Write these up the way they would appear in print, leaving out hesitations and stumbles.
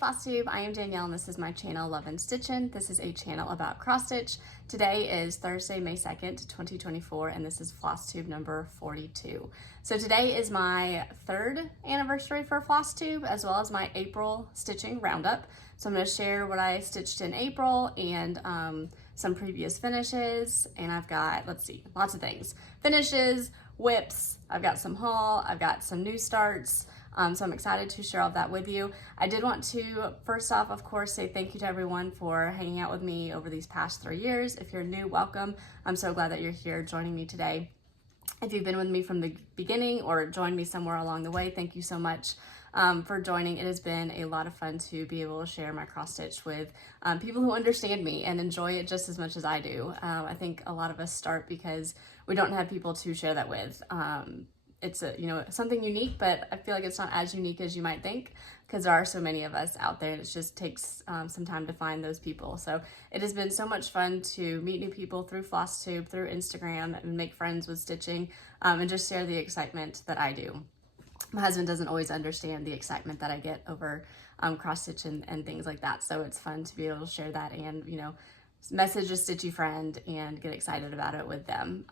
Flosstube, I am Danielle and this is my channel Love and Stitchin'. This is a channel about cross stitch. Today is Thursday, May 2nd, 2024, and this is Flosstube number 42. So today is my 3rd anniversary for Flosstube, as well as my April stitching roundup. So I'm going to share what I stitched in April and some previous finishes, and I've got, let's see, lots of things. Finishes, whips, I've got some haul, I've got some new starts. So I'm excited to share all of that with you. I did want to, first off, of course, say thank you to everyone for hanging out with me over these past 3 years. If you're new, welcome. I'm so glad that you're here joining me today. If you've been with me from the beginning or joined me somewhere along the way, thank you so much for joining. It has been a lot of fun to be able to share my cross stitch with people who understand me and enjoy it just as much as I do. I think a lot of us start because we don't have people to share that with. It's something unique, but I feel like it's not as unique as you might think because there are so many of us out there and it just takes some time to find those people. So it has been so much fun to meet new people through Flosstube, through Instagram, and make friends with stitching and just share the excitement that I do. My husband doesn't always understand the excitement that I get over cross stitch and things like that. So it's fun to be able to share that and, message a stitchy friend and get excited about it with them.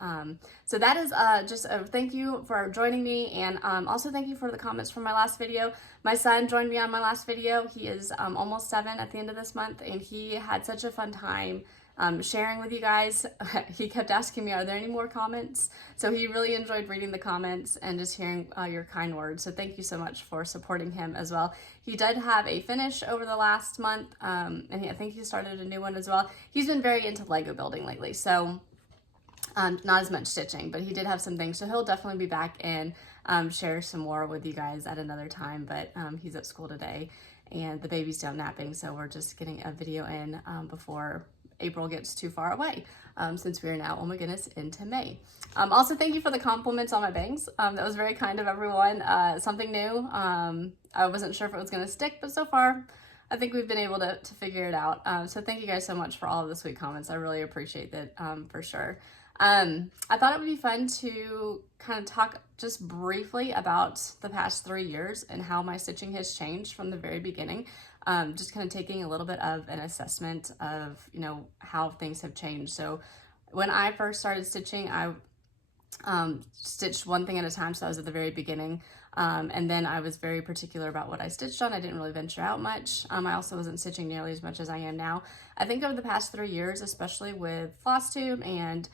So that is just a thank you for joining me, and also thank you for the comments from my last video. My son joined me on my last video. He is almost 7 at the end of this month, and he had such a fun time sharing with you guys. He kept asking me, are there any more comments? So he really enjoyed reading the comments and just hearing your kind words. So thank you so much for supporting him as well. He did have a finish over the last month, and I think he started a new one as well. He's been very into Lego building lately, so not as much stitching, but he did have some things. So he'll definitely be back and share some more with you guys at another time, but he's at school today and the baby's down napping, so we're just getting a video in before April gets too far away, since we are now, oh my goodness, into May. Also, thank you for the compliments on my bangs. That was very kind of everyone. Something new. I wasn't sure if it was going to stick, but so far, I think we've been able to figure it out. So thank you guys so much for all of the sweet comments. I really appreciate that for sure. I thought it would be fun to kind of talk just briefly about the past 3 years and how my stitching has changed from the very beginning. Just kind of taking a little bit of an assessment of, how things have changed. So when I first started stitching, I stitched one thing at a time. So that was at the very beginning. And then I was very particular about what I stitched on. I didn't really venture out much. I also wasn't stitching nearly as much as I am now. I think over the past 3 years, especially with Flosstube and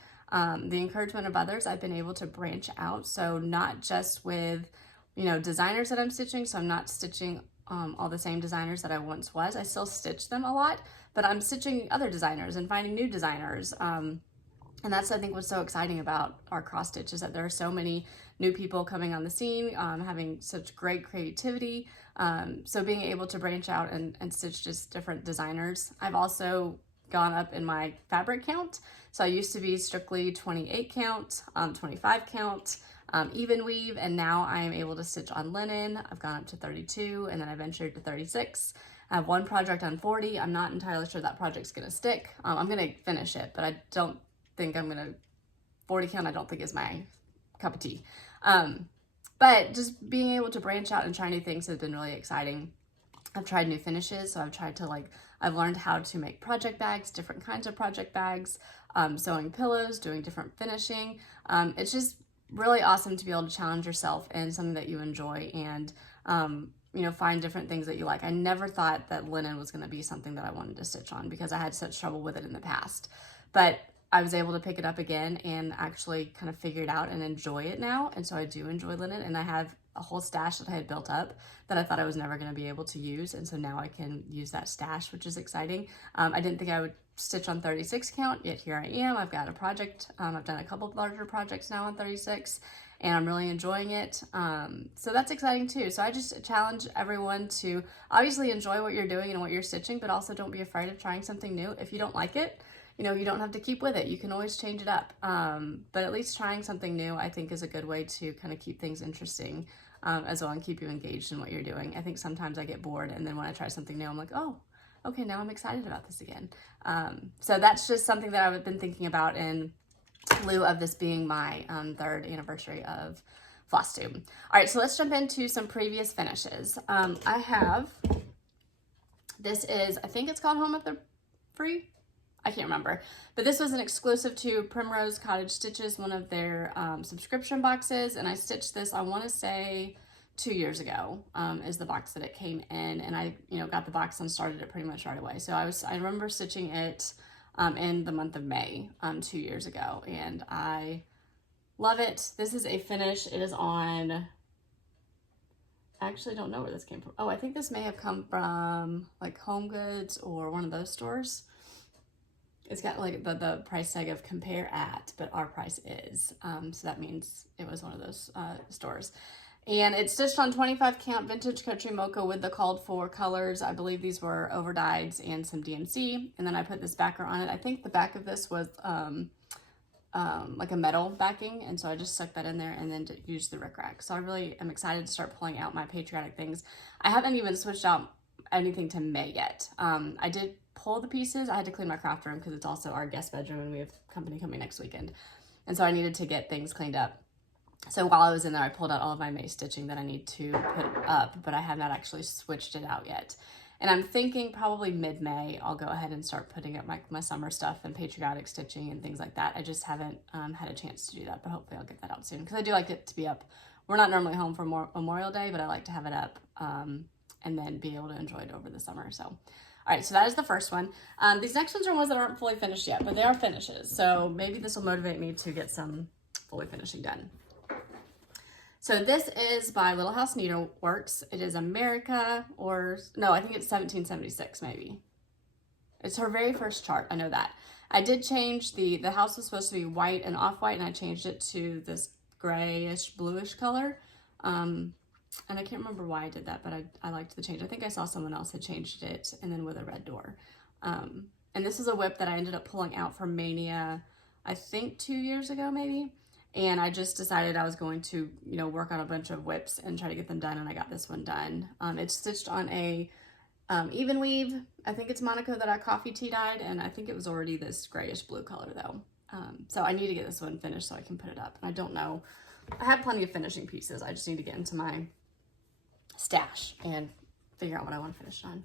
the encouragement of others, I've been able to branch out. So not just with, designers that I'm stitching. So I'm not stitching all the same designers that I once was. I still stitch them a lot, but I'm stitching other designers and finding new designers. And that's, I think, what's so exciting about our cross stitch is that there are so many new people coming on the scene, having such great creativity. So being able to branch out and stitch just different designers. I've also gone up in my fabric count. So I used to be strictly 28 count, 25 count, even weave, and now I am able to stitch on linen. I've gone up to 32, and then I ventured to 36. I have one project on 40. I'm not entirely sure that project's gonna stick. I'm gonna finish it, but I don't think I'm gonna, 40 count I don't think is my cup of tea. But just being able to branch out and try new things has been really exciting. I've tried new finishes, so I've tried to I've learned how to make project bags, different kinds of project bags, sewing pillows, doing different finishing. It's just really awesome to be able to challenge yourself in something that you enjoy and, find different things that you like. I never thought that linen was going to be something that I wanted to stitch on because I had such trouble with it in the past. But I was able to pick it up again and actually kind of figure it out and enjoy it now. And so I do enjoy linen, and I have a whole stash that I had built up that I thought I was never going to be able to use. And so now I can use that stash, which is exciting. I didn't think I would stitch on 36 count, yet here I am. I've got a project. I've done a couple of larger projects now on 36, and I'm really enjoying it. So that's exciting too. So I just challenge everyone to obviously enjoy what you're doing and what you're stitching, but also don't be afraid of trying something new. If you don't like it, you don't have to keep with it. You can always change it up. But at least trying something new, I think, is a good way to kind of keep things interesting as well and keep you engaged in what you're doing. I think sometimes I get bored, and then when I try something new, I'm like, oh, okay, now I'm excited about this again. So that's just something that I've been thinking about in lieu of this being my 3rd anniversary of Flosstube. All right, so let's jump into some previous finishes. I have This is, I think it's called Home of the Free. I can't remember, but this was an exclusive to Primrose Cottage Stitches, one of their subscription boxes, and I stitched this, I want to say 2 years ago is the box that it came in, and I got the box and started it pretty much right away. So I remember stitching it in the month of May 2 years ago, and I love it. This is a finish. It is on, I actually don't know where this came from. Oh, I think this may have come from like Home Goods or one of those stores. It's got like the price tag of compare at, but our price is. So that means it was one of those stores. And it's stitched on 25 count vintage country mocha with the called for colors. I believe these were overdyes and some DMC. And then I put this backer on it. I think the back of this was like a metal backing. And so I just stuck that in there and then used the rickrack. So I really am excited to start pulling out my Patriotic things. I haven't even switched out anything to May yet. I did pull the pieces. I had to clean my craft room because it's also our guest bedroom and we have company coming next weekend. And so I needed to get things cleaned up. So while I was in there, I pulled out all of my May stitching that I need to put up, but I have not actually switched it out yet. And I'm thinking probably mid-May, I'll go ahead and start putting up my summer stuff and Patriotic stitching and things like that. I just haven't had a chance to do that, but hopefully I'll get that out soon because I do like it to be up. We're not normally home for Memorial Day, but I like to have it up and then be able to enjoy it over the summer. So, all right, so that is the first one. These next ones are ones that aren't fully finished yet, but they are finishes. So maybe this will motivate me to get some fully finishing done. So this is by Little House Needleworks. It is America, or no, I think it's 1776 maybe. It's her very first chart, I know that. I did change the house was supposed to be white and off-white, and I changed it to this grayish, bluish color. And I can't remember why I did that, but I liked the change. I think I saw someone else had changed it, and then with a red door. And this is a whip that I ended up pulling out from Mania, I think 2 years ago maybe. And I just decided I was going to, work on a bunch of whips and try to get them done, and I got this one done. It's stitched on a even weave. I think it's Monaco that I coffee tea dyed, and I think it was already this grayish blue color though. So I need to get this one finished so I can put it up. And I don't know, I have plenty of finishing pieces. I just need to get into my stash and figure out what I want to finish on.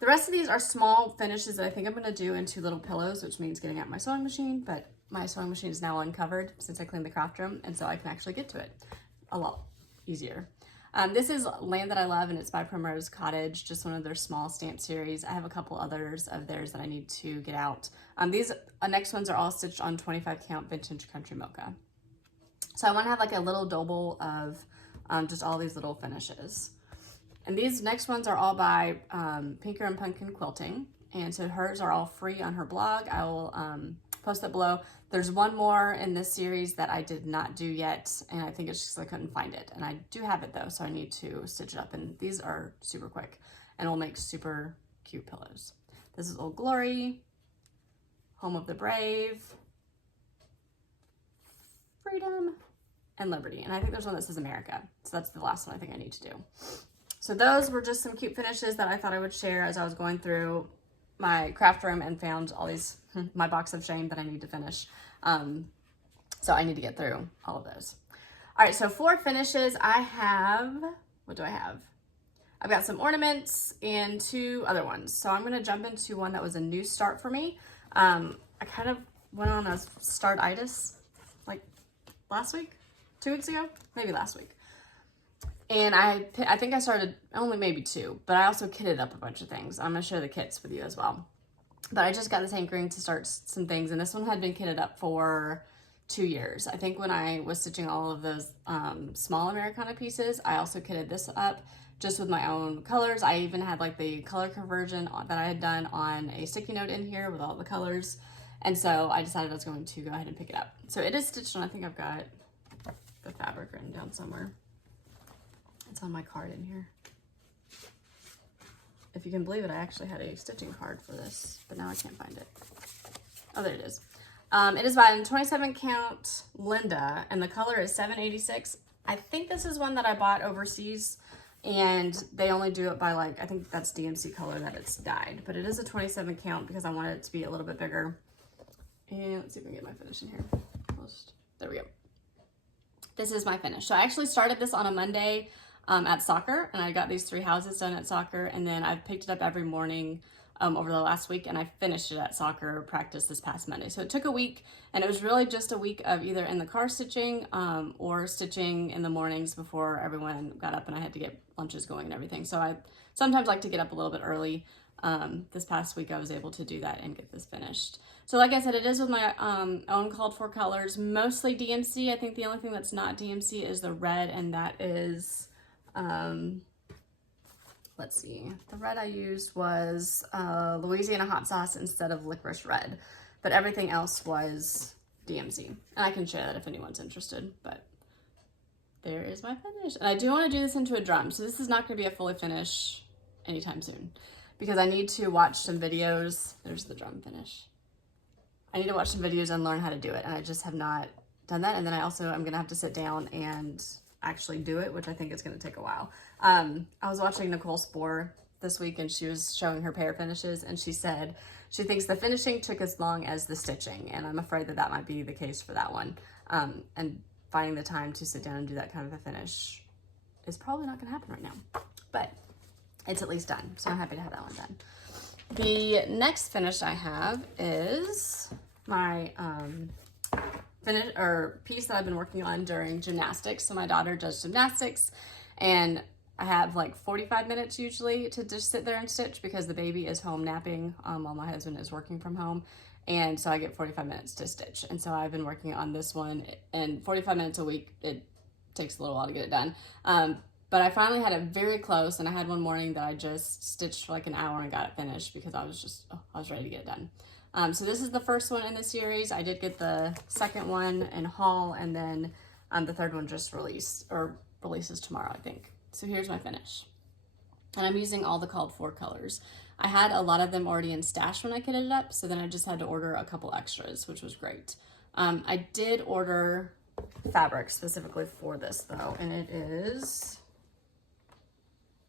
The rest of these are small finishes that I think I'm going to do into little pillows, which means getting out my sewing machine, but my sewing machine is now uncovered since I cleaned the craft room, and so I can actually get to it a lot easier. This is Land That I Love, and it's by Primrose Cottage, just one of their small stamp series. I have a couple others of theirs that I need to get out. These next ones are all stitched on 25 count vintage country mocha. So I want to have like a little double of just all these little finishes. And these next ones are all by Pinker and Punkin Quilting, and so hers are all free on her blog. I will post that below. There's one more in this series that I did not do yet, and I think it's just because I couldn't find it. And I do have it though, so I need to stitch it up, and these are super quick and will make super cute pillows. This is Old Glory, Home of the Brave, Freedom, and Liberty. And I think there's one that says America, so that's the last one I think I need to do. So those were just some cute finishes that I thought I would share as I was going through my craft room and found all these, my box of shame that I need to finish. So I need to get through all of those. All right, so for finishes, I have, what do I have? I've got some ornaments and 2 other ones. So I'm gonna jump into one that was a new start for me. I kind of went on a start-itis like last week, 2 weeks ago, maybe last week. And I think I started only maybe 2, but I also kitted up a bunch of things. I'm gonna share the kits with you as well. But I just got this hankering to start some things, and this one had been kitted up for 2 years. I think when I was stitching all of those small Americana pieces, I also kitted this up just with my own colors. I even had like the color conversion that I had done on a sticky note in here with all the colors. And so I decided I was going to go ahead and pick it up. So it is stitched on, I think I've got the fabric written down somewhere. It's on my card in here. If you can believe it, I actually had a stitching card for this, but now I can't find it. Oh, there it is. It is by 27 count Linda, and the color is 786. I think this is one that I bought overseas, and they only do it by like, I think that's DMC color that it's dyed, but it is a 27 count because I wanted it to be a little bit bigger. And let's see if we can get my finish in here. There we go. This is my finish. So I actually started this on a Monday. at soccer, and I got these 3 houses done at soccer, and then I've picked it up every morning over the last week, and I finished it at soccer practice this past Monday. So it took a week, and it was really just a week of either in the car stitching or stitching in the mornings before everyone got up and I had to get lunches going and everything. So I sometimes like to get up a little bit early. This past week I was able to do that and get this finished. So like I said, it is with my own called for colors, mostly DMC. I think the only thing that's not DMC is the red, and that is, let's see, the red I used was Louisiana hot sauce instead of licorice red, but everything else was DMC. And I can share that if anyone's interested, but there is my finish. And I do want to do this into a drum, so this is not going to be a fully finish anytime soon, because I need to watch some videos. There's the drum finish. I need to watch some videos and learn how to do it, and I just have not done that. And then I'm going to have to sit down and actually do it, which I think is going to take a while. I was watching Nicole Spohr this week, and she was showing her pair finishes, and she said she thinks the finishing took as long as the stitching, and I'm afraid that that might be the case for that one. And finding the time to sit down and do that kind of a finish is probably not going to happen right now, but it's at least done, so I'm happy to have that one done. The next finish I have is my piece that I've been working on during gymnastics. So my daughter does gymnastics, and I have like 45 minutes usually to just sit there and stitch because the baby is home napping while my husband is working from home. And so I get 45 minutes to stitch. And so I've been working on this one, and 45 minutes a week, it takes a little while to get it done. But I finally had it very close, and I had one morning that I just stitched for like an hour and got it finished because I was ready to get it done. So this is the first one in the series. I did get the second one in haul, and then the third one just releases tomorrow, I think. So here's my finish. And I'm using all the called for colors. I had a lot of them already in stash when I kitted it up, so then I just had to order a couple extras, which was great. I did order fabric specifically for this though, and it is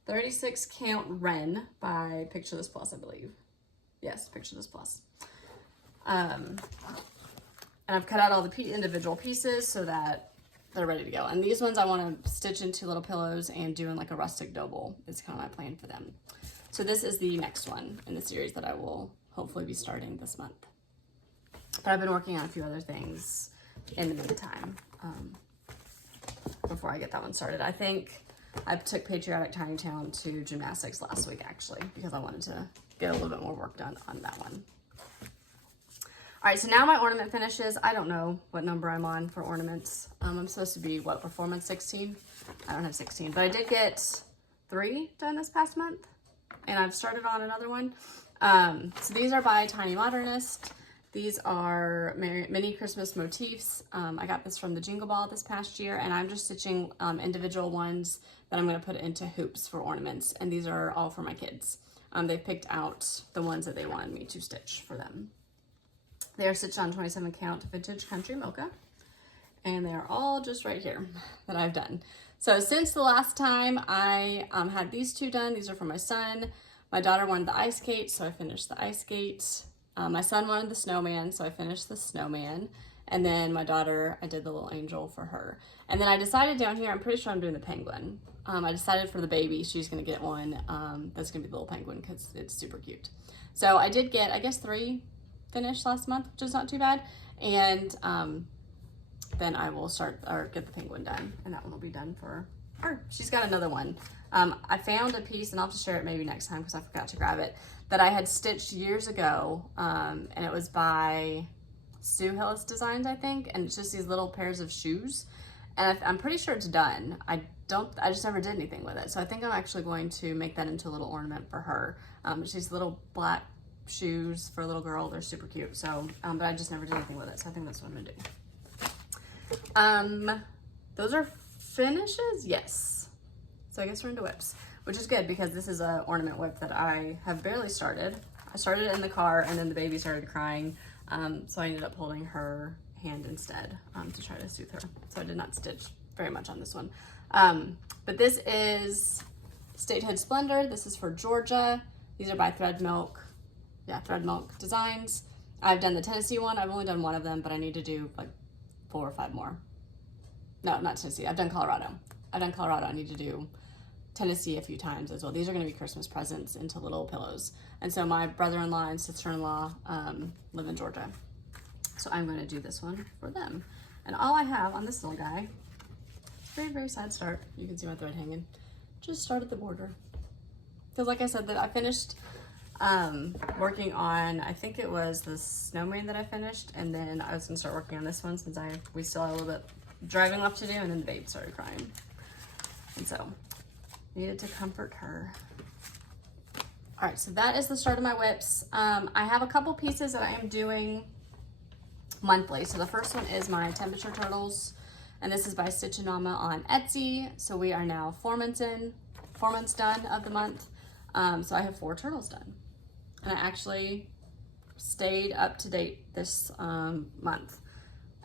36 count Wren by Picture This Plus, I believe. Yes, Picture This Plus. And I've cut out all the individual pieces so that they're ready to go. And these ones I want to stitch into little pillows and do in like a rustic dough bowl. It's kind of my plan for them. So this is the next one in the series that I will hopefully be starting this month. But I've been working on a few other things in the meantime before I get that one started. I think I took Patriotic Tiny Town to gymnastics last week actually, because I wanted to get a little bit more work done on that one. All right, so now my ornament finishes. I don't know what number I'm on for ornaments. I'm supposed to be, what, performance 16? I don't have 16, but I did get 3 done this past month, and I've started on another one. So these are by Tiny Modernist. These are mini Christmas motifs. I got this from the Jingle Ball this past year, and I'm just stitching individual ones that I'm going to put into hoops for ornaments, and these are all for my kids. They picked out the ones that they wanted me to stitch for them. They are stitched on 27 count vintage country mocha, and they are all just right here that I've done. So since the last time I had these 2 done, these are for my son. My daughter wanted the ice skate, so I finished the ice skate. My son wanted the snowman, so I finished the snowman. And then my daughter, I did the little angel for her. And then I decided down here, I'm pretty sure I'm doing the penguin. I decided for the baby, she's gonna get one that's gonna be the little penguin because it's super cute. So I did get, I guess, 3 finished last month, which is not too bad. And then I will get the penguin done, and that one will be done for her. She's got another one. I found a piece, and I'll have to share it maybe next time because I forgot to grab it, that I had stitched years ago, and it was by Sue Hillis Designs, I think, and it's just these little pairs of shoes, and I'm pretty sure it's done. I just never did anything with it, so I think I'm actually going to make that into a little ornament for her. It's these little black shoes for a little girl. They're super cute, so but I just never did anything with it, so I think that's what I'm gonna do. Those are finishes, yes. So I guess we're into whips, which is good because this is an ornament whip that I have barely started. I started it in the car, and then the baby started crying, so I ended up holding her hand instead to try to soothe her. So I did not stitch very much on this one. But this is Statehood Splendor. This is for Georgia. These are by Thread Milk Designs. I've done the Tennessee one. I've only done one of them, but I need to do like 4 or 5 more. No, not Tennessee. I've done Colorado. I need to do Tennessee a few times as well. These are going to be Christmas presents into little pillows. And so my brother-in-law and sister-in-law live in Georgia. So I'm going to do this one for them. And all I have on this little guy, it's a very, very sad start. You can see my thread hanging. Just started the border. Because like I said, that I finished working on, I think it was the snowman that I finished. And then I was going to start working on this one since we still have a little bit driving left to do. And then the babe started crying. And so needed to comfort her. All right, so that is the start of my whips. I have a couple pieces that I am doing monthly. So the first one is my temperature turtles, and this is by Stitchin Mommy on Etsy. So we are now 4 months done of the month. So I have 4 turtles done, and I actually stayed up to date this month.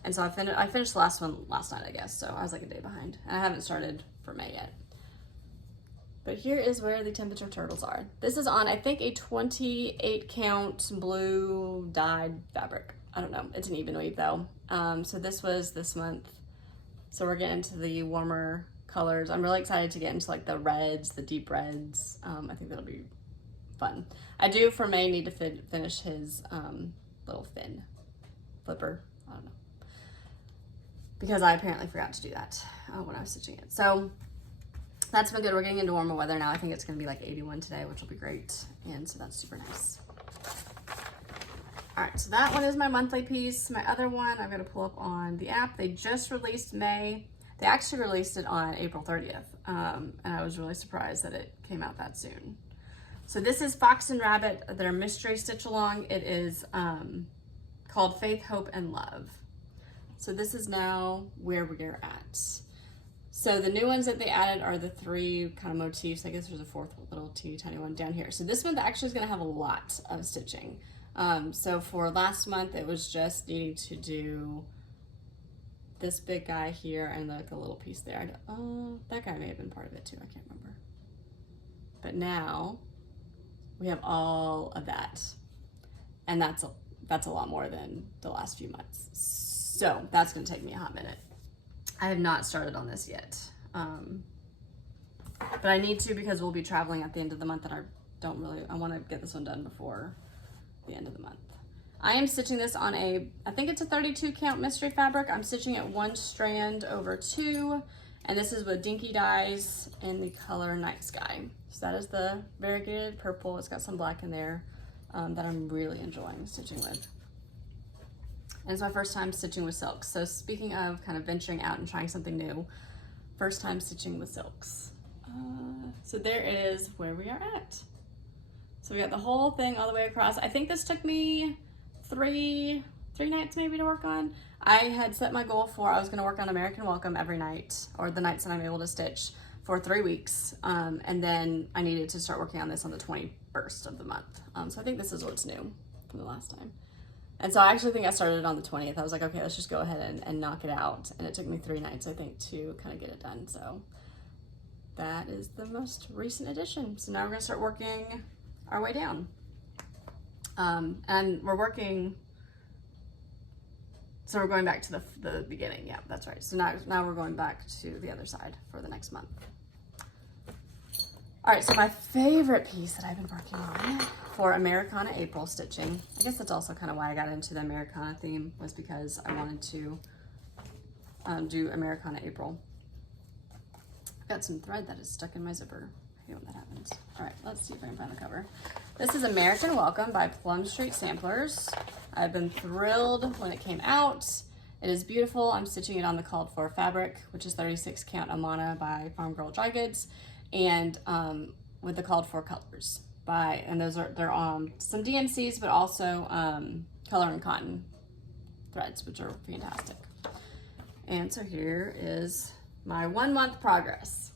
And so I finished the last one last night, I guess. So I was like a day behind, and I haven't started for May yet. But here is where the temperature turtles are. This is on, I think, a 28 count blue dyed fabric. I don't know, it's an even weave though. So this was this month. So we're getting into the warmer colors. I'm really excited to get into like the reds, the deep reds. I think that'll be fun. I do for May need to finish his little fin flipper. I don't know. Because I apparently forgot to do that when I was stitching it. So that's been good. We're getting into warmer weather now. I think it's gonna be like 81 today, which will be great. And so that's super nice. All right, so that one is my monthly piece. My other one, I've got to pull up on the app. They just released May. They actually released it on April 30th. And I was really surprised that it came out that soon. So this is Fox and Rabbit, their mystery stitch along. It is called Faith, Hope, and Love. So this is now where we're at. So the new ones that they added are the 3 kind of motifs. I guess there's a 4th little teeny tiny one down here. So this one actually is going to have a lot of stitching. So for last month, it was just needing to do this big guy here and like a little piece there. That guy may have been part of it too. I can't remember. But now we have all of that, and that's a lot more than the last few months. So that's going to take me a hot minute. I have not started on this yet, but I need to because we'll be traveling at the end of the month, and I want to get this one done before the end of the month. I am stitching this on I think it's a 32 count mystery fabric. I'm stitching it 1 strand over 2, and this is with Dinky Dyes in the color Night Sky. So that is the variegated purple. It's got some black in there that I'm really enjoying stitching with. And it's my first time stitching with silks. So speaking of kind of venturing out and trying something new, first time stitching with silks. So there it is where we are at. So we got the whole thing all the way across. I think this took me three nights maybe to work on. I had set my goal for I was gonna work on American Welcome every night, or the nights that I'm able to stitch, for 3 weeks. And then I needed to start working on this on the 21st of the month. So I think this is what's new from the last time. And so I actually think I started on the 20th. I was like, okay, let's just go ahead and knock it out. And it took me 3 nights, I think, to kind of get it done. So that is the most recent addition. So now we're gonna start working our way down. And we're working, so we're going back to the beginning. Yeah, that's right. So now we're going back to the other side for the next month. All right, so my favorite piece that I've been working on for Americana April stitching, I guess that's also kind of why I got into the Americana theme, was because I wanted to do Americana April. I've got some thread that is stuck in my zipper. I hate when that happens. All right, let's see if I can find the cover. This is American Welcome by Plumstreet Samplers. I've been thrilled when it came out. It is beautiful. I'm stitching it on the called for fabric, which is 36 count Amana by Farm Girl Dry Goods, and with the called for colors and they're some DMCs, but also color and cotton threads, which are fantastic. And so here is my 1 month progress.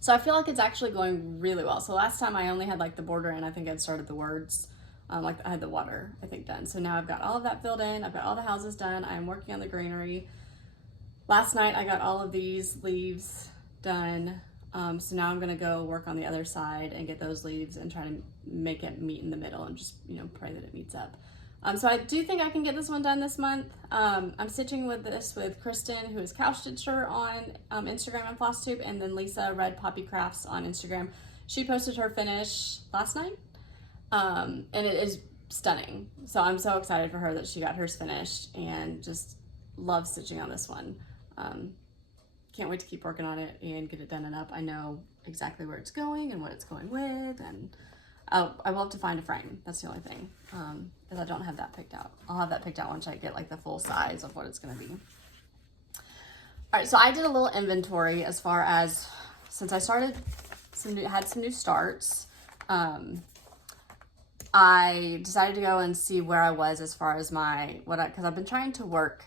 So I feel like it's actually going really well. So last time I only had like the border, and I think I'd started the words, like I had the water, I think, done. So now I've got all of that filled in. I've got all the houses done. I'm working on the greenery. Last night I got all of these leaves done. So now I'm gonna go work on the other side and get those leaves and try to make it meet in the middle and just, pray that it meets up. So I do think I can get this one done this month. I'm stitching with Kristen, who is Couch Stitcher on Instagram and Flosstube, and then Lisa Red Poppy Crafts on Instagram. She posted her finish last night, and it is stunning. So I'm so excited for her that she got hers finished, and just love stitching on this one. Can't wait to keep working on it and get it done and up. I know exactly where it's going and what it's going with, and I will have to find a frame. That's the only thing, because I don't have that picked out. I'll have that picked out once I get like the full size of what it's going to be. All right, so I did a little inventory as far as, since I started, had some new starts. I decided to go and see where I was as far as because I've been trying to work.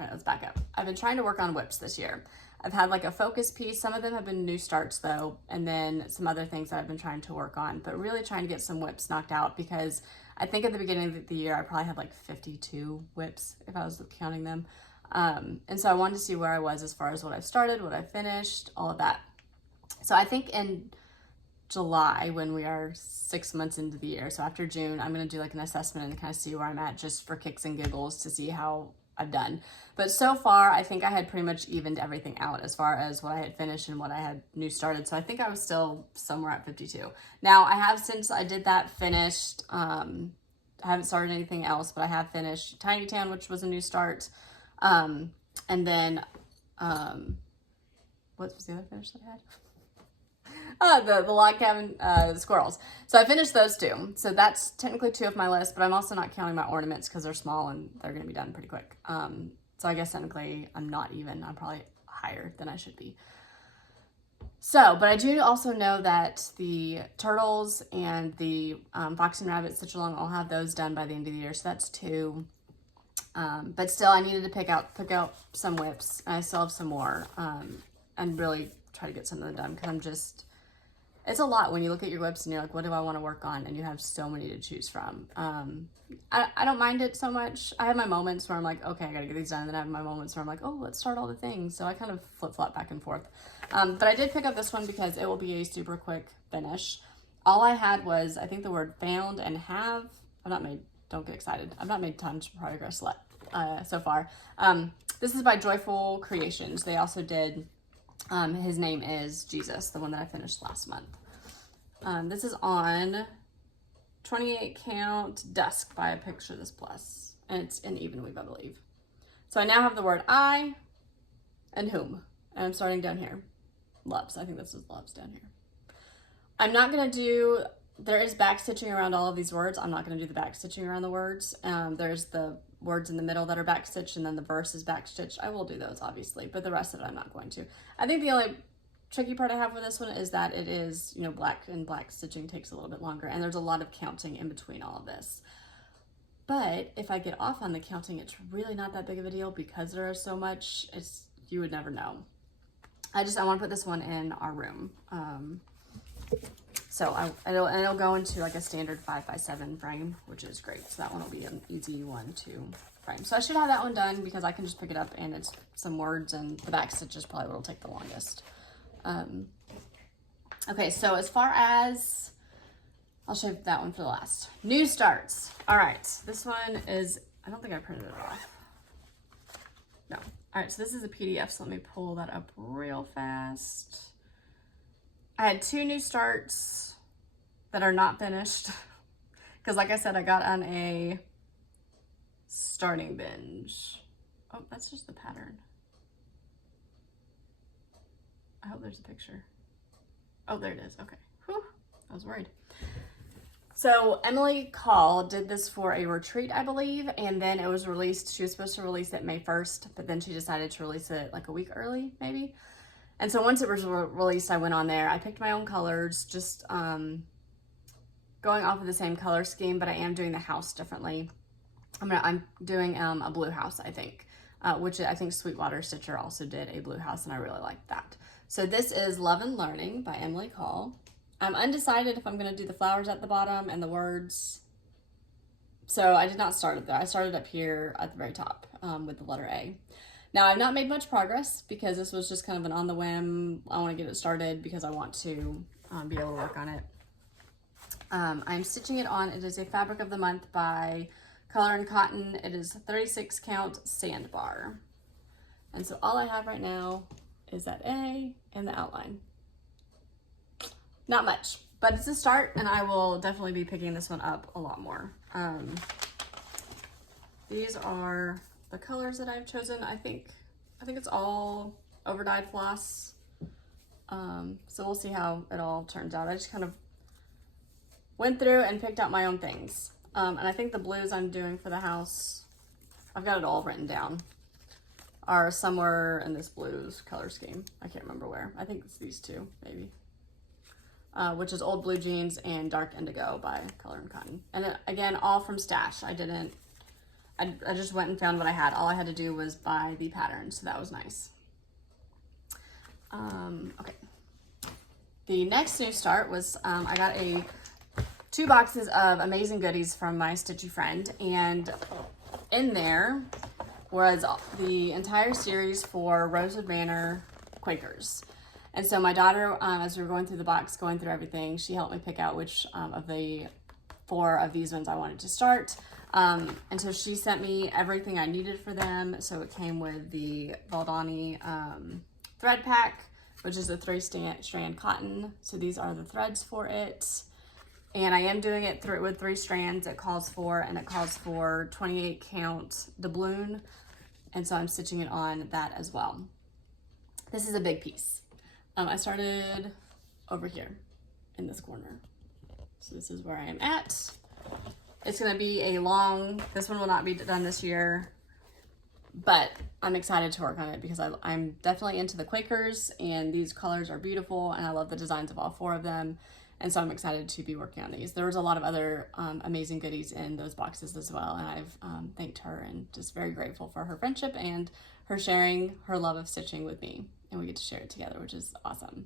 Okay, let's back up. I've been trying to work on whips this year. I've had like a focus piece. Some of them have been new starts though, and then some other things that I've been trying to work on, but really trying to get some whips knocked out, because I think at the beginning of the year, I probably had like 52 whips if I was counting them. And so I wanted to see where I was as far as what I've started, what I finished, all of that. So I think in July, when we are 6 months into the year, so after June, I'm going to do like an assessment and kind of see where I'm at, just for kicks and giggles, to see how I've done. But so far, I think I had pretty much evened everything out as far as what I had finished and what I had new started. So I think I was still somewhere at 52. Now I have, since I did that, finished, I haven't started anything else, but I have finished Tiny Town, which was a new start. And then, what was the other finish that I had? The log cabin, the Squirrels. So I finished those two. So that's technically 2 of my list, but I'm also not counting my ornaments because they're small and they're going to be done pretty quick. So I guess technically I'm not even. I'm probably higher than I should be. So, but I do also know that the turtles and the fox and rabbit stitch along, I'll have those done by the end of the year. So that's 2. But still, I needed to pick out some whips. And I still have some more, and really try to get some of them done, because it's a lot when you look at your whips and you're like, what do I want to work on? And you have so many to choose from. I don't mind it so much. I have my moments where I'm like, okay, I gotta get these done. And then I have my moments where I'm like, oh, let's start all the things. So I kind of flip-flop back and forth. But I did pick up this one because it will be a super quick finish. All I had was, I think, the word found and have. Don't get excited. I've not made tons of progress so far. This is by Joyful Creations. They also did, his name is Jesus, the one that I finished last month. This is on 28 count Dusk by A Picture This Plus, and it's in even weave, I believe. So I now have the word I and whom, and I'm starting down here. Loves, I think this is loves down here. I'm not gonna do, there is back stitching around all of these words. I'm not gonna do the back stitching around the words. There's the words in the middle that are back stitched, and then the verse is back stitched. I will do those obviously, but the rest of it I'm not going to. I think the only tricky part I have with this one is that it is, black, and black stitching takes a little bit longer, and there's a lot of counting in between all of this. But if I get off on the counting, it's really not that big of a deal, because there is so much, you would never know. I want to put this one in our room. So it'll go into like a standard 5x7 frame, which is great. So that one will be an easy one to frame. So I should have that one done, because I can just pick it up and it's some words, and the back stitch is probably what will take the longest. Okay, so as far as, I'll show you that one for the last. New starts. All right, this one is, I don't think I printed it off. No. All right, so this is a PDF, so let me pull that up real fast. I had 2 new starts that are not finished, because like I said, I got on a starting binge. Oh, that's just the pattern. I hope there's a picture. Oh, there it is. Okay. Whew, I was worried. So Emily Call did this for a retreat, I believe, and then it was released. She was supposed to release it May 1st, but then she decided to release it like a week early, maybe. And so once it was released, I went on there. I picked my own colors, just going off of the same color scheme, but I am doing the house differently. I'm doing a blue house, I think, which I think Sweetwater Stitcher also did a blue house, and I really liked that. So this is Love and Learning by Emily Call. I'm undecided if I'm going to do the flowers at the bottom and the words. So I did not start it there. I started up here at the very top with the letter A. Now I've not made much progress, because this was just kind of an on the whim. I want to get it started because I want to be able to work on it. I'm stitching it on. It is a Fabric of the Month by color and cotton. It is 36 count sandbar. And so all I have right now is that A and the outline. Not much, but it's a start, and I will definitely be picking this one up a lot more. These are the colors that I've chosen. I think it's all overdyed floss. So we'll see how it all turns out. I just kind of went through and picked out my own things. And I think the blues I'm doing for the house, I've got it all written down, are somewhere in this blues color scheme. I can't remember where. I think it's these two, maybe. Which is Old Blue Jeans and Dark Indigo by Color and Cotton. And again, all from Stash. I just went and found what I had. All I had to do was buy the pattern, so that was nice. Okay. The next new start was I got 2 boxes of amazing goodies from my Stitchy friend, and in there was the entire series for Rosewood Manor Quakers. And so my daughter, as we were going through the box, going through everything, she helped me pick out which of the 4 of these ones I wanted to start. And so she sent me everything I needed for them. So it came with the Valdani thread pack, which is a 3-strand cotton. So these are the threads for it. And I am doing it with 3 strands it calls for, and it calls for 28 count doubloon. And so I'm stitching it on that as well. This is a big piece. I started over here in this corner. So this is where I am at. It's gonna be a long, this one will not be done this year, but I'm excited to work on it because I'm definitely into the Quakers, and these colors are beautiful, and I love the designs of all 4 of them. And so I'm excited to be working on these. There was a lot of other amazing goodies in those boxes as well. And I've thanked her and just very grateful for her friendship and her sharing her love of stitching with me. And we get to share it together, which is awesome.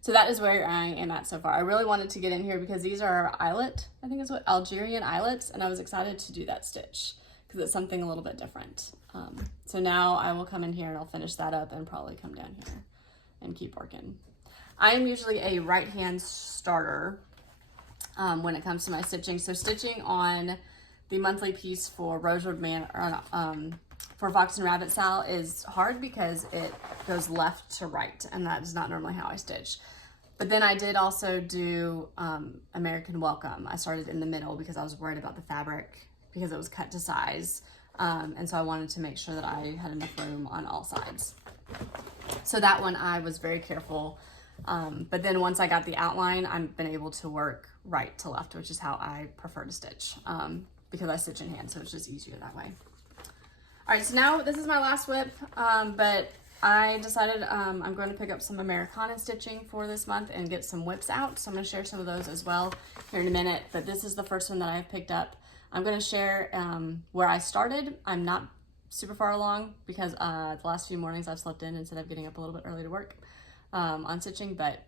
So that is where I am at so far. I really wanted to get in here because these are eyelet, I think is what, Algerian eyelets. And I was excited to do that stitch because it's something a little bit different. So now I will come in here and I'll finish that up and probably come down here and keep working. I am usually a right hand starter when it comes to my stitching. So stitching on the monthly piece for Rosewood Manor, for Fox and Rabbit Sal is hard because it goes left to right, and that is not normally how I stitch. But then I did also do American Welcome. I started in the middle because I was worried about the fabric because it was cut to size. And so I wanted to make sure that I had enough room on all sides. So that one I was very careful. But then once I got the outline, I've been able to work right to left, which is how I prefer to stitch because I stitch in hand, so it's just easier that way. All right, so now this is my last whip, but I decided I'm going to pick up some Americana stitching for this month and get some whips out. So I'm going to share some of those as well here in a minute, but this is the first one that I've picked up. I'm going to share where I started. I'm not super far along because the last few mornings I've slept in instead of getting up a little bit early to work on stitching, but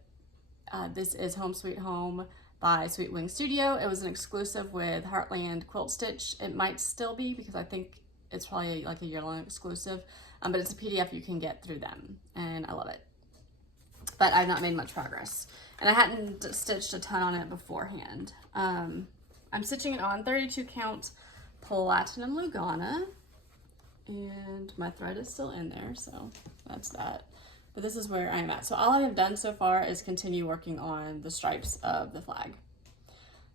this is Home Sweet Home by Sweet Wing Studio. It was an exclusive with Heartland Quilt Stitch. It might still be because I think it's probably like a year-long exclusive, but it's a PDF you can get through them, and I love it. But I've not made much progress, and I hadn't stitched a ton on it beforehand. I'm stitching it on 32 count Platinum Lugana, and my thread is still in there, so that's that. But this is where I'm at. So all I have done so far is continue working on the stripes of the flag.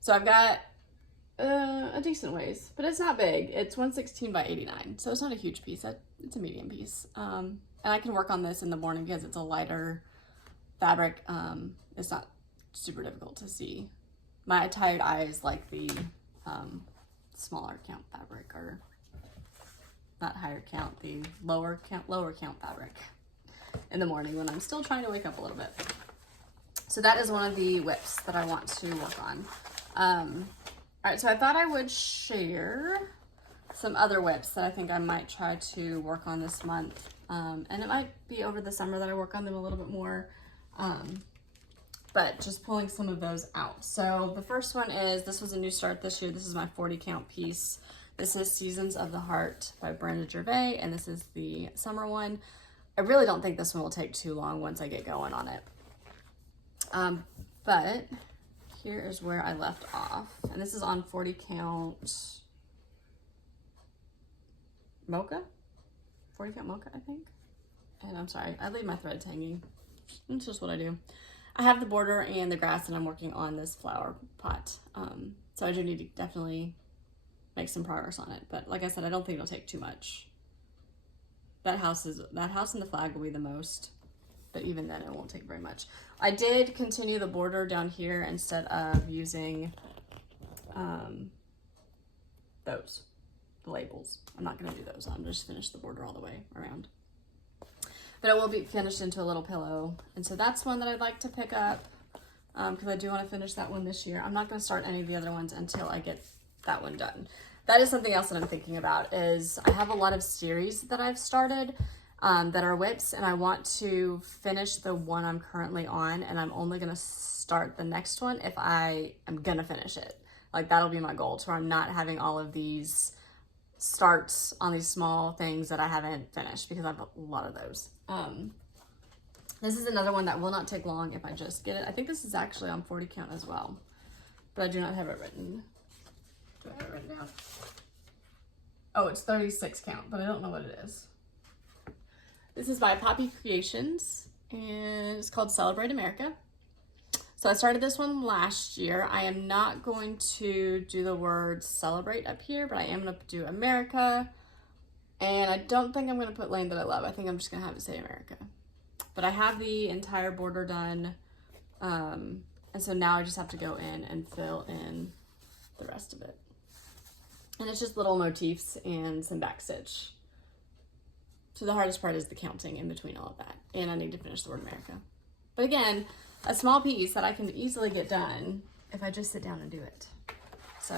So I've got a decent ways, but it's not big. It's 116 by 89, so it's not a huge piece. It's a medium piece. And I can work on this in the morning because it's a lighter fabric. It's not super difficult to see. My tired eyes like the smaller count fabric, or not higher count, the lower count fabric in the morning when I'm still trying to wake up a little bit. So that is one of the whips that I want to work on. All right, so I thought I would share some other whips that I think I might try to work on this month. And it might be over the summer that I work on them a little bit more, but just pulling some of those out. So the first one is, this was a new start this year. This is my 40 count piece. This is Seasons of the Heart by Brenda Gervais, and this is the summer one. I really don't think this one will take too long once I get going on it. But here is where I left off. And this is on 40 count mocha, 40 count mocha, I think. And I'm sorry, I leave my threads hanging. It's just what I do. I have the border and the grass, and I'm working on this flower pot. So I do need to definitely make some progress on it. But like I said, I don't think it'll take too much. That house and the flag will be the most, but even then it won't take very much. I did continue the border down here instead of using the labels. I'm not gonna do those. I'm just finish the border all the way around. But it will be finished into a little pillow. And so that's one that I'd like to pick up because I do want to finish that one this year. I'm not going to start any of the other ones until I get that one done. That is something else that I'm thinking about is I have a lot of series that I've started that are whips, and I want to finish the one I'm currently on, and I'm only going to start the next one if I am going to finish it. Like that'll be my goal, to where I'm not having all of these starts on these small things that I haven't finished, because I have a lot of those. This is another one that will not take long if I just get it. I think this is actually on 40 count as well, but I do not have it written. Do I have it written down? Oh, it's 36 count, but I don't know what it is. This is by Poppy Creations, and it's called Celebrate America. So I started this one last year. I am not going to do the word celebrate up here, but I am going to do America. And I don't think I'm going to put Land That I Love. I think I'm just going to have it say America. But I have the entire border done. And so now I just have to go in and fill in the rest of it. And it's just little motifs and some back stitch. So the hardest part is the counting in between all of that. And I need to finish the word America. But again, a small piece that I can easily get done if I just sit down and do it. So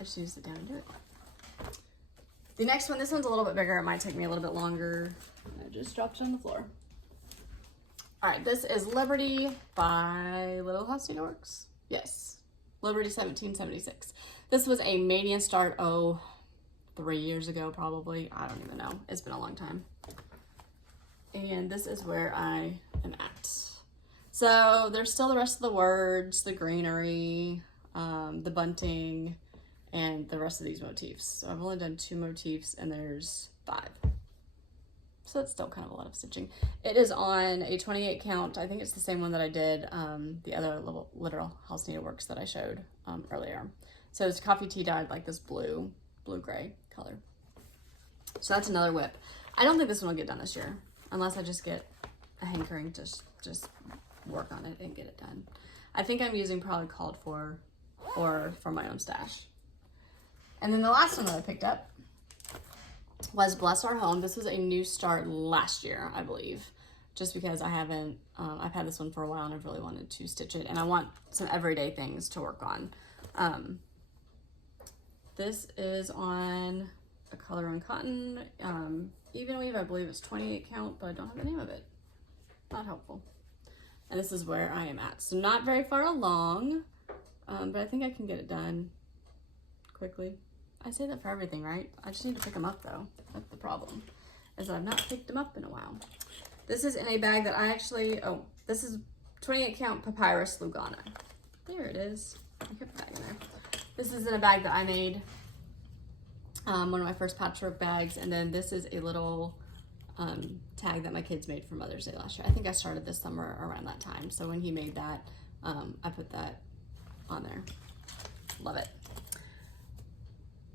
I just need to sit down and do it. The next one, this one's a little bit bigger. It might take me a little bit longer. I just dropped it on the floor. All right, this is Liberty by Little House Needleworks. Yes, Liberty 1776. This was a Mania start, 3 years ago probably. I don't even know. It's been a long time. And this is where I am at. So there's still the rest of the words, the greenery, the bunting, and the rest of these motifs. So I've only done 2 motifs and there's 5. So it's still kind of a lot of stitching. It is on a 28 count. I think it's the same one that I did the other Literal House Needleworks that I showed earlier. So it's coffee tea dyed like this blue-gray color. So that's another whip. I don't think this one will get done this year unless I just get a hankering to just work on it and get it done. I think I'm using probably called for or for my own stash. And then the last one that I picked up was Bless Our Home. This was a new start last year, I believe, just because I haven't, I've had this one for a while and I've really wanted to stitch it, and I want some everyday things to work on. This is on a color on cotton, even weave. I believe it's 28 count, but I don't have the name of it. Not helpful. And this is where I am at. So not very far along, but I think I can get it done quickly. I say that for everything, right? I just need to pick them up though. That's the problem, is that I've not picked them up in a while. This is in a bag that I actually, this is 28 count Papyrus Lugana. There it is. I kept the bag in there. This is in a bag that I made, one of my first patchwork bags, and then this is a little tag that my kids made for Mother's Day last year. I think I started this summer around that time. So when he made that, I put that on there. Love it.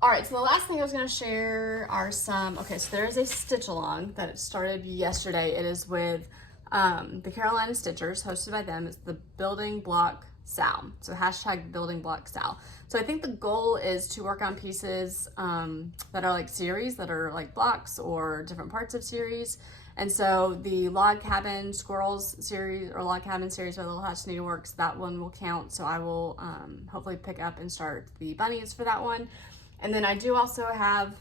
All right, so the last thing I was gonna share are some, okay, so there is a stitch along that it started yesterday. It is with the Carolina Stitchers, hosted by them. It's the Building Block Sal. So hashtag Building Block Sal. So I think the goal is to work on pieces that are like series, that are like blocks or different parts of series. And so the Log Cabin Squirrels series, or Log Cabin series by Little House Needleworks, that one will count. So I will hopefully pick up and start the bunnies for that one. And then I do also have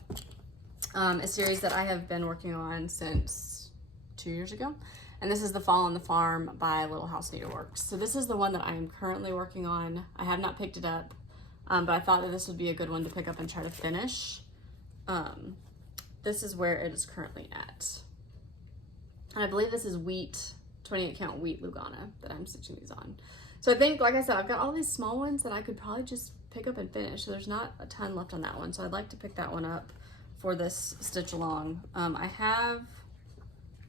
a series that I have been working on since 2 years ago. And this is The Fall on the Farm by Little House Needleworks. So this is the one that I am currently working on. I have not picked it up, but I thought that this would be a good one to pick up and try to finish. This is where it is currently at. And I believe this is wheat, 28 count wheat Lugana that I'm stitching these on. So I think, like I said, I've got all these small ones that I could probably just pick up and finish. So there's not a ton left on that one. So I'd like to pick that one up for this stitch along. I have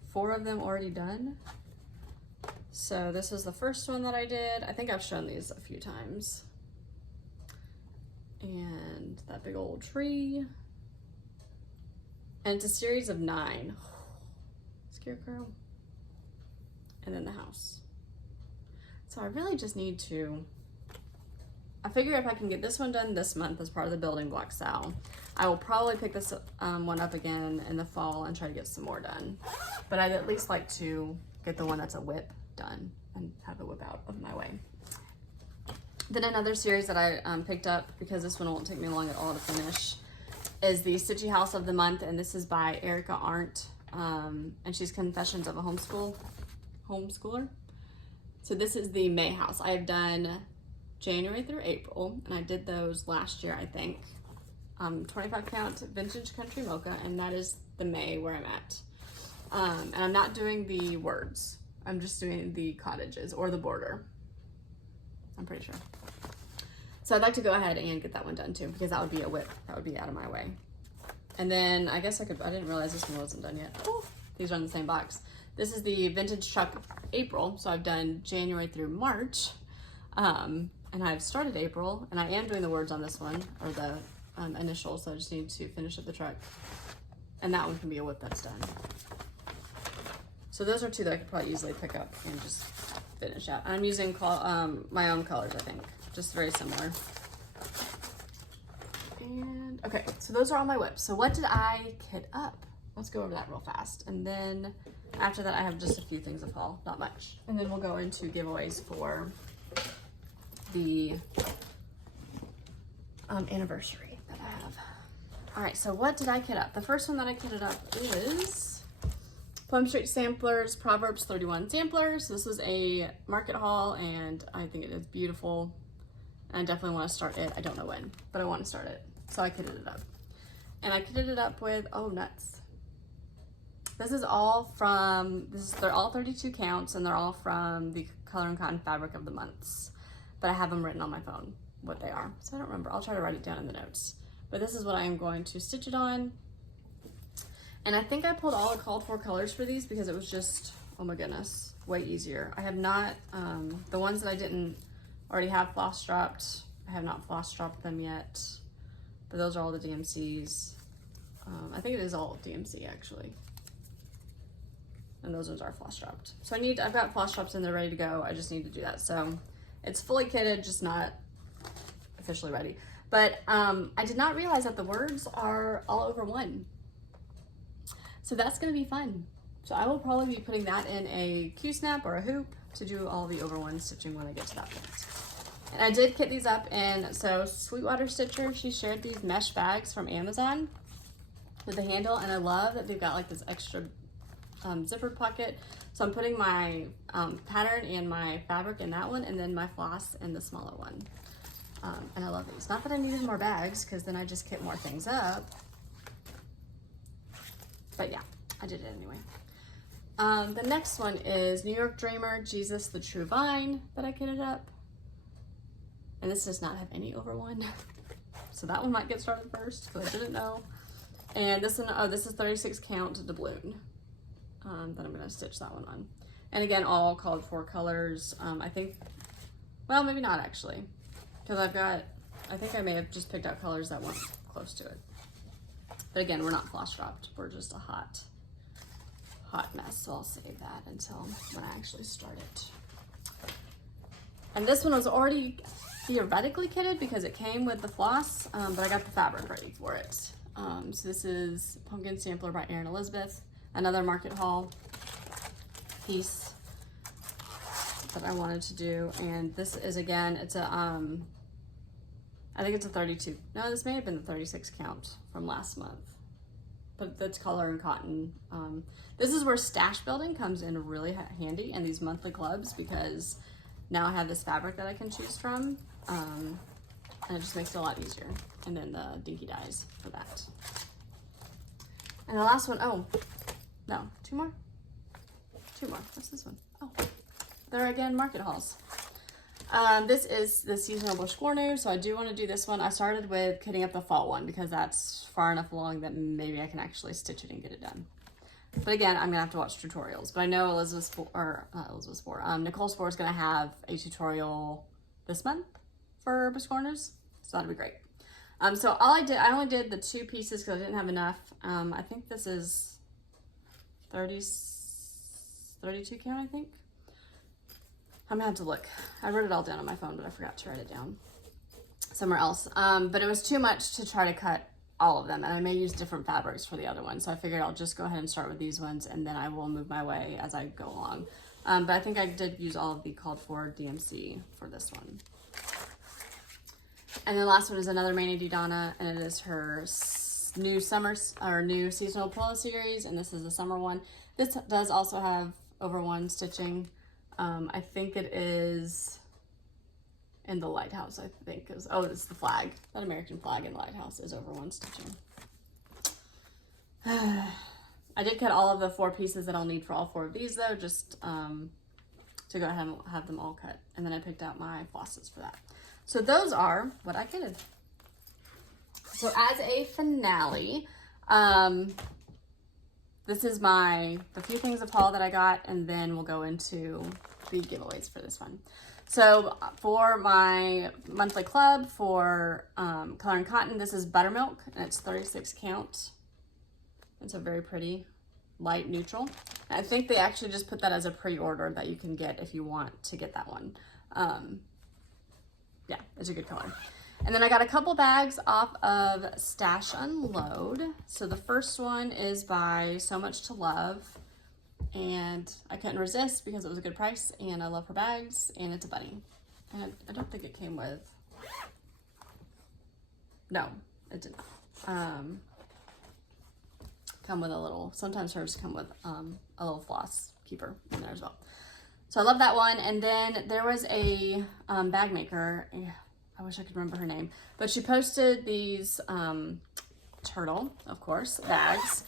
4 of them already done. So this is the first one that I did. I think I've shown these a few times. And that big old tree. And it's a series of 9. Scarecrow. And then the house. So I really just need to, I figure if I can get this one done this month as part of the building block sale, I will probably pick this one up again in the fall and try to get some more done. But I'd at least like to get the one that's a whip done and have the whip out of my way. Then another series that I picked up, because this one won't take me long at all to finish, is the Stitchy House of the Month, and this is by Erica Arndt, and she's Confessions of a Homeschooler. So this is the May house. I have done January through April, and I did those last year, I think. 25 count vintage country mocha, and that is the May where I'm at. And I'm not doing the words. I'm just doing the cottages or the border. I'm pretty sure. So I'd like to go ahead and get that one done too, because that would be a whip. That would be out of my way. And then I guess I didn't realize this one wasn't done yet. Oh, these are in the same box. This is the Vintage Truck April. So I've done January through March. And I've started April, and I am doing the words on this one, or the initials, so I just need to finish up the truck. And that one can be a whip that's done. So those are 2 that I could probably easily pick up and just finish out. I'm using my own colors, I think, just very similar. And okay, so those are all my whips. So what did I kit up? Let's go over that real fast. And then after that, I have just a few things of haul, not much. And then we'll go into giveaways for the anniversary that I have. All right, so what did I kit up? The first one that I kitted up is Plumstreet Samplers, Proverbs 31 Samplers. This was a market haul, and I think it is beautiful. And I definitely want to start it. I don't know when, but I want to start it. So I kitted it up. And I kitted it up with, oh, nuts. This is all from, they're all 32 counts, and they're all from the Color and Cotton Fabric of the Months. But I have them written on my phone, what they are. So I don't remember. I'll try to write it down in the notes. But this is what I am going to stitch it on. And I think I pulled all the called for colors for these because it was just, oh my goodness, way easier. I have not, the ones that I didn't already have floss dropped, I have not floss dropped them yet. But those are all the DMCs. I think it is all DMC actually. And those ones are floss dropped. So I've got floss drops in there ready to go. I just need to do that. So it's fully kitted, just not officially ready. But I did not realize that the words are all over one. So that's gonna be fun. So I will probably be putting that in a Q-snap or a hoop to do all the over one stitching when I get to that point. And I did kit these up in, so Sweetwater Stitcher, she shared these mesh bags from Amazon with the handle, and I love that they've got like this extra zippered pocket. So I'm putting my pattern and my fabric in that one, and then my floss in the smaller one. And I love these. Not that I needed more bags, because then I just kit more things up. But yeah, I did it anyway. The next one is New York Dreamer, Jesus the True Vine, that I kitted up. And this does not have any over one. So that one might get started first, because I didn't know. And this one, oh, this is 36 count doubloon. That I'm gonna stitch that one on. And again, all called for colors. I think, well, maybe not actually. Because I think I may have just picked out colors that weren't close to it. But again, we're not floss dropped. We're just a hot mess. So I'll save that until when I actually start it. And this one was already theoretically kitted because it came with the floss, but I got the fabric ready for it. So this is Pumpkin Sampler by Erin Elizabeth. Another market haul piece that I wanted to do. And this is, again, it's a, I think it's a 32. No, this may have been the 36 count from last month. But that's Color and Cotton. This is where stash building comes in really handy, and these monthly clubs, because now I have this fabric that I can choose from. And it just makes it a lot easier. And then the Dinky Dyes for that. And the last one, oh, no, two more? Two more, what's this one? Oh, they're again market hauls. This is the seasonal bush corner, so I do want to do this one. I started with kitting up the fall one because that's far enough along that maybe I can actually stitch it and get it done. But again, I'm gonna have to watch tutorials. But I know Nicole Spore is gonna have a tutorial this month for bush corners, so that'll be great. So I only did the 2 pieces because I didn't have enough. I think this is 32 count, I think. I'm gonna have to look. I wrote it all down on my phone, but I forgot to write it down somewhere else. But it was too much to try to cut all of them, and I may use different fabrics for the other one. So I figured I'll just go ahead and start with these ones, and then I will move my way as I go along. But I think I did use all of the called for DMC for this one. And the last one is another Manny Donna, and it is her new seasonal pillow series, and this is the summer one. This does also have over 1 stitching. I think it is in the lighthouse, I think. Oh, it's the flag. That American flag in the lighthouse is over 1 stitching. I did cut all of the 4 pieces that I'll need for all 4 of these, though, just to go ahead and have them all cut. And then I picked out my flosses for that. So those are what I kitted. So as a finale, this is the few things of haul that I got, and then we'll go into the giveaways for this one. So for my monthly club for Color and Cotton, this is Buttermilk, and it's 36 count. It's a very pretty light neutral. I think they actually just put that as a pre-order that you can get if you want to get that one. Yeah, it's a good color. And then I got a couple bags off of Stash Unload. So the first one is by So Much to Love, and I couldn't resist because it was a good price, and I love her bags, and it's a bunny. And I don't think it came with, no, it didn't. Come with a little, sometimes hers come with a little floss keeper in there as well. So I love that one. And then there was a bag maker, I wish I could remember her name, but she posted these turtle, of course, bags,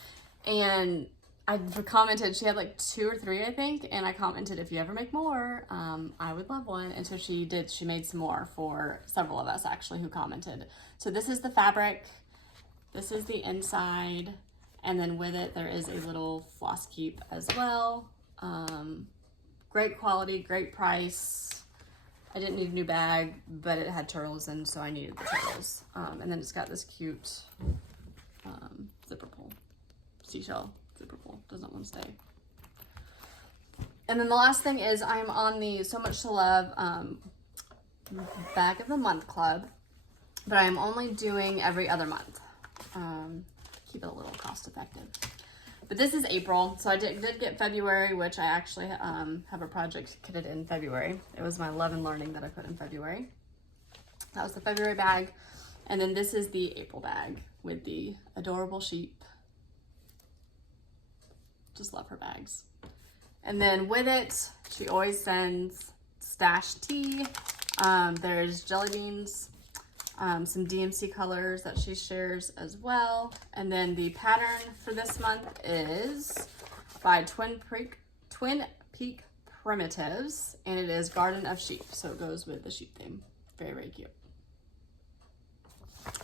and I commented, she had like 2 or 3, I think, and I commented, if you ever make more, I would love one. And so she did, she made some more for several of us actually who commented. So this is the fabric, this is the inside, and then with it there is a little floss keep as well. Great quality, great price. I didn't need a new bag, but it had turtles in, so I needed the turtles. And then it's got this cute zipper pull, seashell zipper pull, does not want to stay. And then the last thing is I'm on the So Much to Love Bag of the Month Club, but I'm only doing every other month. Keep it a little cost effective. But this is April, so I did get February, which I actually have a project kitted in February. It was my Love and Learning that I put in February. That was the February bag. And then this is the April bag with the adorable sheep. Just love her bags. And then with it, she always sends stash tea. There's jelly beans. Some DMC colors that she shares as well. And then the pattern for this month is by Twin Peak Primitives, and it is Garden of Sheep. So it goes with the sheep theme. Very, very cute.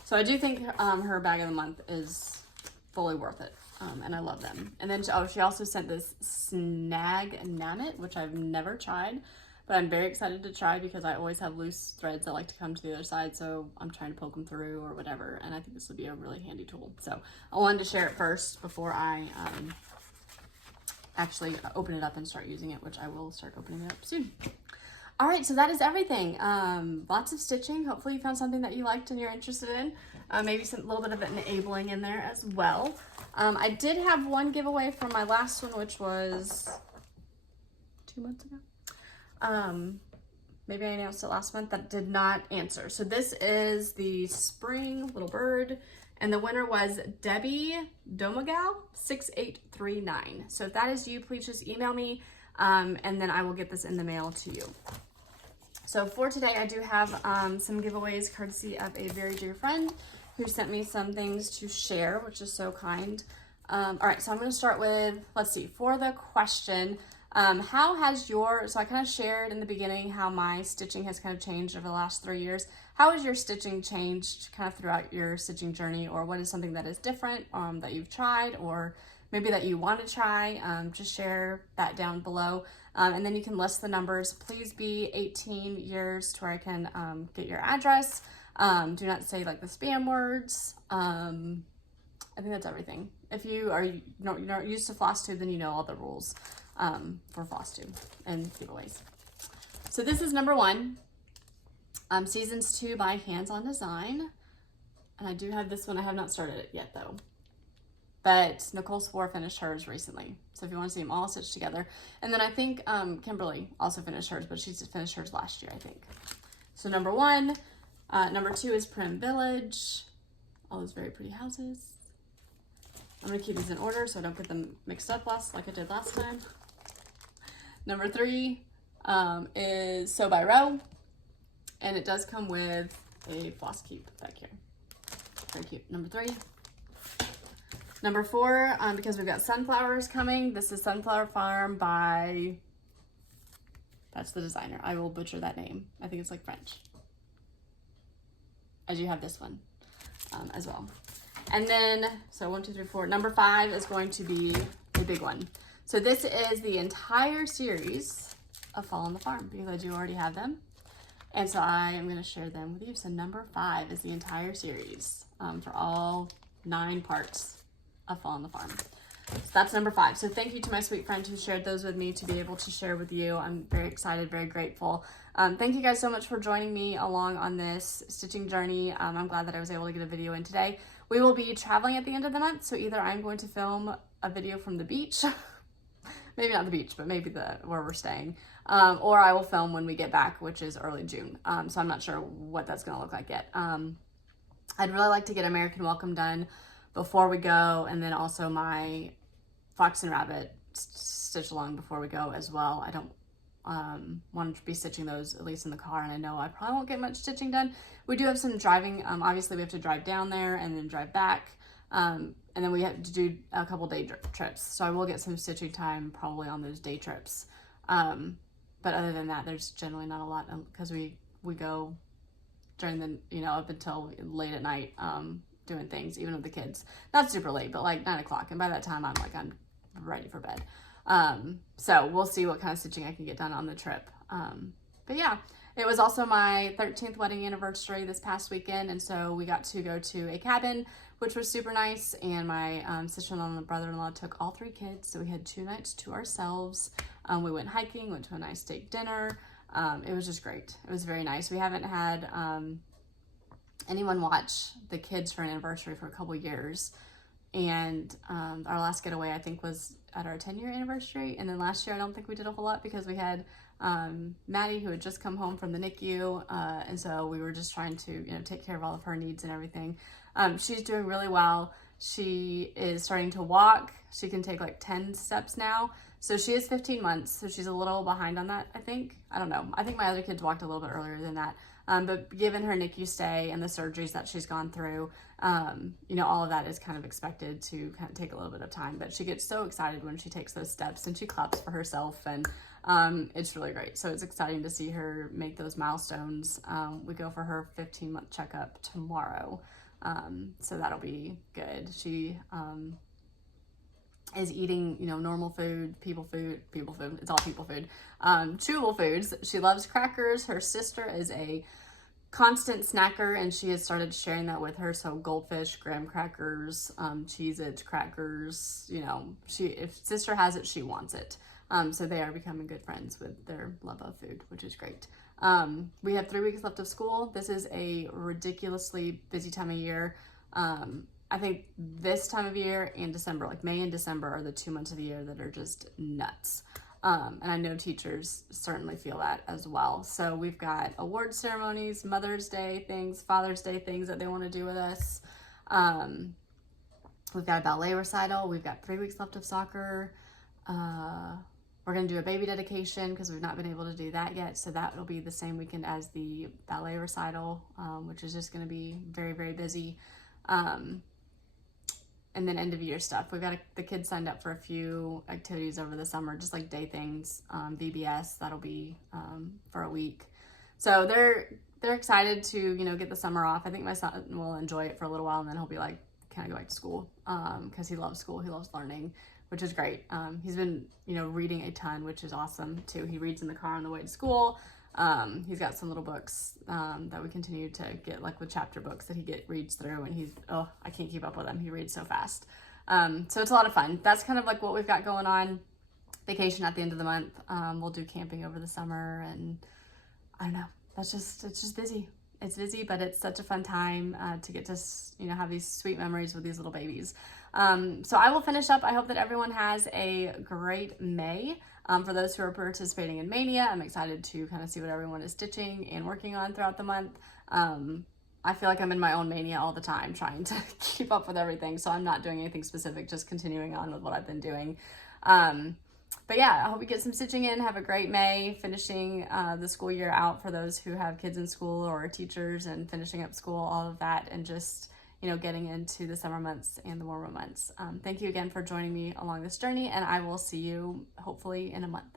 So I do think her bag of the month is fully worth it. And I love them. And then she also sent this Snag Namit, which I've never tried. But I'm very excited to try because I always have loose threads that like to come to the other side, so I'm trying to poke them through or whatever, and I think this would be a really handy tool. So I wanted to share it first before I actually open it up and start using it, which I will start opening it up soon. All right, so that is everything. Lots of stitching. Hopefully you found something that you liked and you're interested in. Maybe a little bit of enabling in there as well. I did have one giveaway from my last one, which was 2 months ago. Maybe I announced it last month, that did not answer. So this is the spring little bird, and the winner was Debbie Domagal 6839. So if that is you, please just email me, and then I will get this in the mail to you. So for today, I do have some giveaways courtesy of a very dear friend who sent me some things to share, which is so kind. All right, so I'm going to start with, let's see, for the question, How has your, so I kind of shared in the beginning how my stitching has kind of changed over the last 3 years. How has your stitching changed kind of throughout your stitching journey, or what is something that is different that you've tried, or maybe that you want to try? Just share that down below. And then you can list the numbers. Please be 18 years to where I can get your address. Do not say like the spam words. I think that's everything. If you are not used to Flosstube, then you know all the rules for Flosstube and giveaways. So this is number 1. Seasons 2 by Hands On Design. And I do have this one. I have not started it yet though. But Nicole Spore finished hers recently. So if you want to see them all stitched together. And then I think Kimberly also finished hers, but she's finished hers last year, I think. So number 1. Number 2 is Prim Village. All those very pretty houses. I'm going to keep these in order so I don't get them mixed up like I did last time. Number 3 is Sew by Row. And it does come with a floss keep back here. Very cute. Number 3. Number 4, because we've got sunflowers coming, this is Sunflower Farm by, that's the designer. I will butcher that name. I think it's like French. I do have this one as well. And then, so 1, 2, 3, 4. Number 5 is going to be the big one. So this is the entire series of Fall on the Farm because I do already have them. And so I am going to share them with you. So number 5 is the entire series for all 9 parts of Fall on the Farm. So that's number 5. So thank you to my sweet friend who shared those with me to be able to share with you. I'm very excited, very grateful. Thank you guys so much for joining me along on this stitching journey. I'm glad that I was able to get a video in today. We will be traveling at the end of the month, so either I'm going to film a video from the beach, maybe not the beach, but maybe where we're staying, or I will film when we get back, which is early June. So I'm not sure what that's going to look like yet. I'd really like to get American Welcome done before we go, and then also my Fox and Rabbit stitch along before we go as well. I don't want to be stitching those at least in the car, and I know I probably won't get much stitching done. We do have some driving. Obviously we have to drive down there and then drive back, and then we have to do a couple day trips, so I will get some stitching time probably on those day trips. But other than that, there's generally not a lot because we go during the up until late at night doing things, even with the kids. Not super late, but like 9 o'clock, and by that time I'm ready for bed. So we'll see what kind of stitching I can get done on the trip. But yeah, it was also my 13th wedding anniversary this past weekend, and so we got to go to a cabin, which was super nice, and my sister-in-law and brother-in-law took all 3 kids, so we had 2 nights to ourselves. We went hiking, went to a nice steak dinner. It was just great. It was very nice. We haven't had anyone watch the kids for an anniversary for a couple years, and our last getaway I think was at our 10-year anniversary, and then last year I don't think we did a whole lot because we had Maddie, who had just come home from the NICU, and so we were just trying to take care of all of her needs and everything. She's doing really well. She is starting to walk. She can take like 10 steps now. So she is 15 months, so she's a little behind on that, I think. I don't know. I think my other kids walked a little bit earlier than that. But given her NICU stay and the surgeries that she's gone through, all of that is kind of expected to kind of take a little bit of time. But she gets so excited when she takes those steps, and she claps for herself, and it's really great. So it's exciting to see her make those milestones. We go for her 15-month checkup tomorrow, so that'll be good. She is eating, normal food, people food, it's all people food, chewable foods. She loves crackers. Her sister is a constant snacker, and she has started sharing that with her. So goldfish, graham crackers, Cheez-Its, crackers, if sister has it, she wants it. So they are becoming good friends with their love of food, which is great. We have 3 weeks left of school. This is a ridiculously busy time of year. I think this time of year and December, like May and December, are the 2 months of the year that are just nuts. And I know teachers certainly feel that as well. So we've got award ceremonies, Mother's Day things, Father's Day things that they want to do with us. We've got a ballet recital. We've got 3 weeks left of soccer. We're going to do a baby dedication because we've not been able to do that yet. So that will be the same weekend as the ballet recital, which is just going to be very, very busy. and then end of year stuff. We've got the kids signed up for a few activities over the summer, just like day things, VBS, that'll be for a week. So they're excited to, you know, get the summer off. I think my son will enjoy it for a little while, and then he'll be like, can I go back to school? Because he loves school, he loves learning, which is great. He's been, you know, reading a ton, which is awesome too. He reads in the car on the way to school. He's got some little books that we continue to get, like with chapter books that he reads through, and he's, oh, I can't keep up with him. He reads so fast. So it's a lot of fun. That's kind of like what we've got going on. Vacation at the end of the month. We'll do camping over the summer, and I don't know. It's just busy. It's busy, but it's such a fun time to get to, you know, have these sweet memories with these little babies. So I will finish up. I hope that everyone has a great May. For those who are participating in Mania, I'm excited to kind of see what everyone is stitching and working on throughout the month. I feel like I'm in my own Mania all the time, trying to keep up with everything. So I'm not doing anything specific, just continuing on with what I've been doing. But yeah, I hope you get some stitching in. Have a great May, finishing the school year out for those who have kids in school or are teachers, and finishing up school, all of that, and just, you know, getting into the summer months and the warmer months. Thank you again for joining me along this journey, and I will see you hopefully in a month.